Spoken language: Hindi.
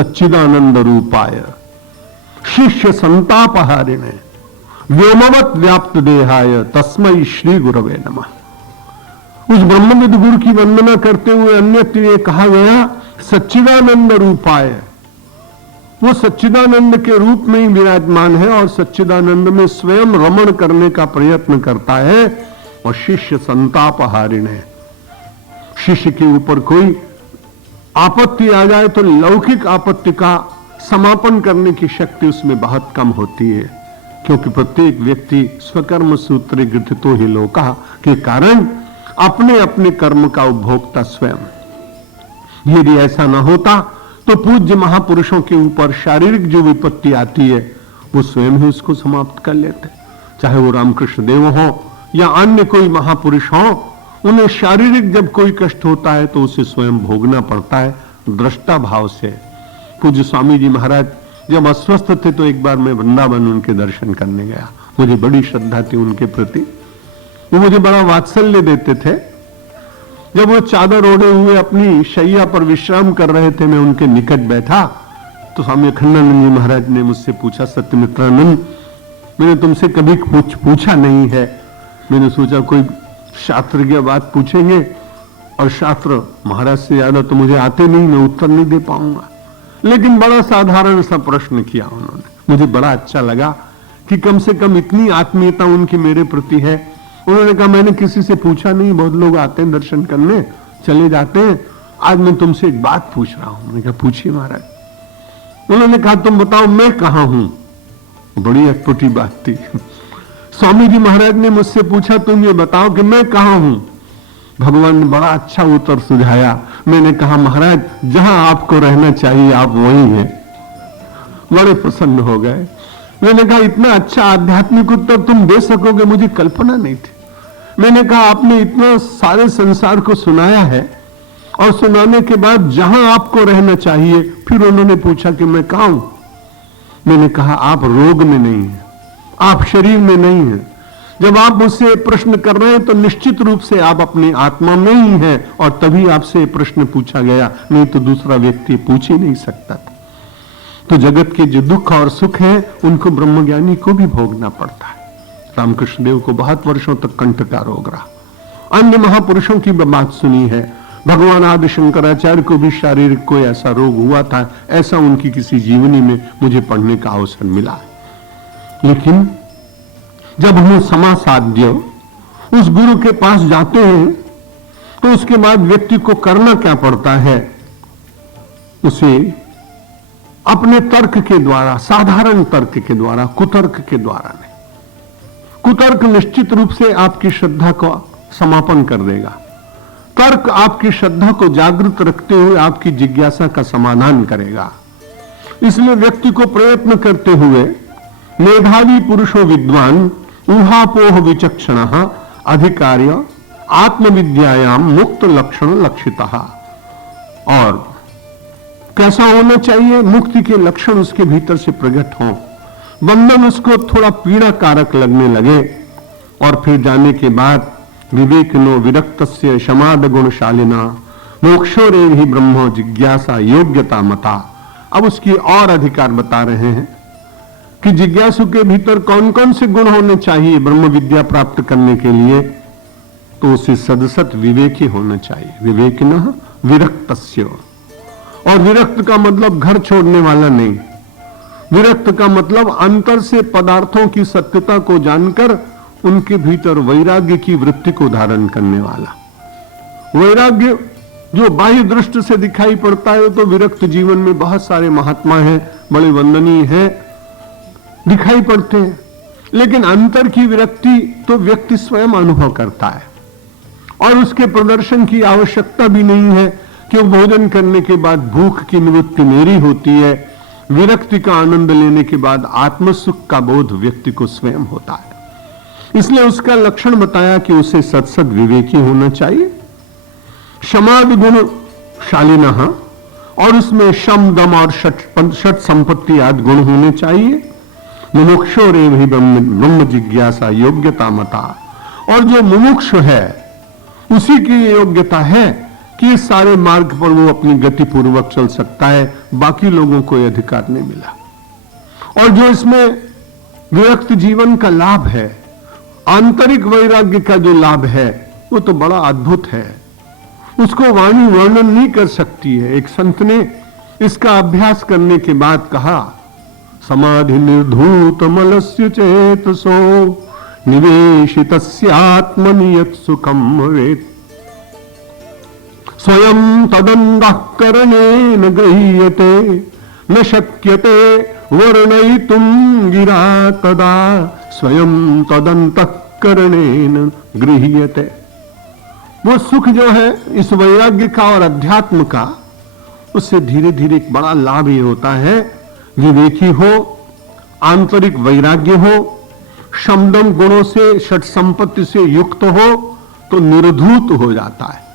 सच्चिदानंद रूपाय शिष्य संतापहारिणे व्योमवत व्याप्त देहाय तस्मै श्री गुरवे नमः। उस ब्रह्मविद गुरु की वंदना करते हुए अन्यत्र ये कहा गया सच्चिदानंद रूपाय, वो सच्चिदानंद के रूप में ही विराजमान है और सच्चिदानंद में स्वयं रमण करने का प्रयत्न करता है। और शिष्य संतापहारिणे, शिष्य के ऊपर कोई आपत्ति आ जाए तो लौकिक आपत्ति का समापन करने की शक्ति उसमें बहुत कम होती है, क्योंकि प्रत्येक व्यक्ति स्वकर्म सूत्रे गृहीतो हि लोकः के कारण अपने अपने कर्म का उपभोक्ता स्वयं। यदि ऐसा न होता तो पूज्य महापुरुषों के ऊपर शारीरिक जो विपत्ति आती है वो स्वयं ही उसको समाप्त कर लेते, चाहे वो रामकृष्ण देव हो या अन्य कोई महापुरुष हो। उन्हें शारीरिक जब कोई कष्ट होता है तो उसे स्वयं भोगना पड़ता है दृष्टा भाव से। पूज्य स्वामी जी महाराज जब अस्वस्थ थे तो एक बार मैं वृंदावन उनके दर्शन करने गया, मुझे बड़ी श्रद्धा थी उनके प्रति, वो मुझे बड़ा वात्सल्य देते थे। जब वो चादर ओढ़े हुए अपनी शैया पर विश्राम कर रहे थे, मैं उनके निकट बैठा तो स्वामी अखंडानंद जी महाराज ने मुझसे पूछा, सत्यमित्रानंद मैंने तुमसे कभी कुछ पूछा नहीं है, मैंने सोचा कोई शास्त्र की बात पूछेंगे और शास्त्र महाराज से ज्यादा तो मुझे आते नहीं, मैं उत्तर नहीं दे पाऊंगा। लेकिन बड़ा साधारण सा प्रश्न किया उन्होंने, मुझे बड़ा अच्छा लगा कि कम से कम इतनी आत्मीयता उनकी मेरे प्रति है। उन्होंने कहा मैंने किसी से पूछा नहीं, बहुत लोग आते हैं दर्शन करने चले जाते हैं, आज मैं तुमसे एक बात पूछ रहा हूं। मैंने कहा पूछिए महाराज। उन्होंने कहा तुम बताओ मैं कहां हूं। बड़ी अटपटी बात थी। स्वामी जी महाराज ने मुझसे पूछा तुम ये बताओ कि मैं कहां हूं। भगवान ने बड़ा अच्छा उत्तर सुझाया। मैंने कहा महाराज जहां आपको रहना चाहिए आप वहीं हैं। बड़े प्रसन्न हो गए। मैंने कहा इतना अच्छा आध्यात्मिक उत्तर तुम दे सकोगे मुझे कल्पना नहीं थी। मैंने कहा आपने इतना सारे संसार को सुनाया है और सुनाने के बाद जहां आपको रहना चाहिए, फिर उन्होंने पूछा कि मैं कहां हूं। मैंने कहा आप रोग में नहीं है, आप शरीर में नहीं है। जब आप मुझसे प्रश्न कर रहे हैं तो निश्चित रूप से आप अपनी आत्मा में ही हैं और तभी आपसे प्रश्न पूछा गया, नहीं तो दूसरा व्यक्ति पूछ ही नहीं सकता था। तो जगत के जो दुख और सुख हैं उनको ब्रह्मज्ञानी को भी भोगना पड़ता है। रामकृष्ण देव को बहुत वर्षों तक कंठ का रोग रहा। अन्य महापुरुषों की बात सुनी है, भगवान आदि शंकराचार्य को भी शारीरिक कोई ऐसा रोग हुआ था, ऐसा उनकी किसी जीवनी में मुझे पढ़ने का अवसर मिला। लेकिन जब हम समासाध्य उस गुरु के पास जाते हैं तो उसके बाद व्यक्ति को करना क्या पड़ता है, उसे अपने तर्क के द्वारा, साधारण तर्क के द्वारा, कुतर्क के द्वारा नहीं। कुतर्क निश्चित रूप से आपकी श्रद्धा को समापन कर देगा। तर्क आपकी श्रद्धा को जागृत रखते हुए आपकी जिज्ञासा का समाधान करेगा। इसलिए व्यक्ति को प्रयत्न करते हुए मेधावी पुरुषो विद्वान ऊहापोह विचक्षण अधिकार्य आत्मविद्यायाम मुक्त लक्षण लक्षितः। और कैसा होना चाहिए, मुक्ति के लक्षण उसके भीतर से प्रकट हों, बंधन उसको थोड़ा पीड़ा कारक लगने लगे और फिर जाने के बाद विवेकिनो विरक्तस्य शमाद गुणशालिना मोक्षोरेव ही ब्रह्मो जिज्ञासा योग्यता मता। अब उसकी और अधिकार बता रहे हैं कि जिज्ञासु के भीतर कौन कौन से गुण होने चाहिए ब्रह्म विद्या प्राप्त करने के लिए। तो उसे सदसत विवेकी होना चाहिए, विवेकिनः विरक्तस्य। और विरक्त का मतलब घर छोड़ने वाला नहीं, विरक्त का मतलब अंतर से पदार्थों की सत्यता को जानकर उनके भीतर वैराग्य की वृत्ति को धारण करने वाला। वैराग्य जो बाह्य दृष्टि से दिखाई पड़ता है तो विरक्त जीवन में बहुत सारे महात्मा हैं, बड़े वंदनीय हैं, दिखाई पड़ते हैं, लेकिन अंतर की विरक्ति तो व्यक्ति स्वयं अनुभव करता है और उसके प्रदर्शन की आवश्यकता भी नहीं है कि भोजन करने के बाद भूख की निवृत्ति मेरी होती है। विरक्ति का आनंद लेने के बाद आत्मसुख का बोध व्यक्ति को स्वयं होता है। इसलिए उसका लक्षण बताया कि उसे सत्सद विवेकी होना चाहिए, शमाद गुणशालिनः, और उसमें शम दम और षट संपत्ति आदि गुण होने चाहिए। मुमुक्षोरेव ही ब्रह्म जिज्ञासा योग्यता मता। और जो मुमुक्ष है उसी की योग्यता है कि इस सारे मार्ग पर वो अपनी गति पूर्वक चल सकता है, बाकी लोगों को यह अधिकार नहीं मिला। और जो इसमें विरक्त जीवन का लाभ है, आंतरिक वैराग्य का जो लाभ है, वो तो बड़ा अद्भुत है, उसको वाणी वर्णन नहीं कर सकती है। एक संत ने इसका अभ्यास करने के बाद कहा, समाधि निर्धूत मलस्य चेतसो निवेशितस्यात्मनि यत् सुखम भवेत् स्वयं तदन्तःकरणेन गृह्यते न शक्यते वर्णयितुं गिरा तदा स्वयं तदन्तःकरणेन गृह्यते। वो सुख जो है इस वैराग्य का और अध्यात्म का, उससे धीरे धीरे एक बड़ा लाभ ये होता है, विवेकी हो, आंतरिक वैराग्य हो, शमदम गुणों से षट संपत्ति से युक्त हो तो निर्धूत हो जाता है।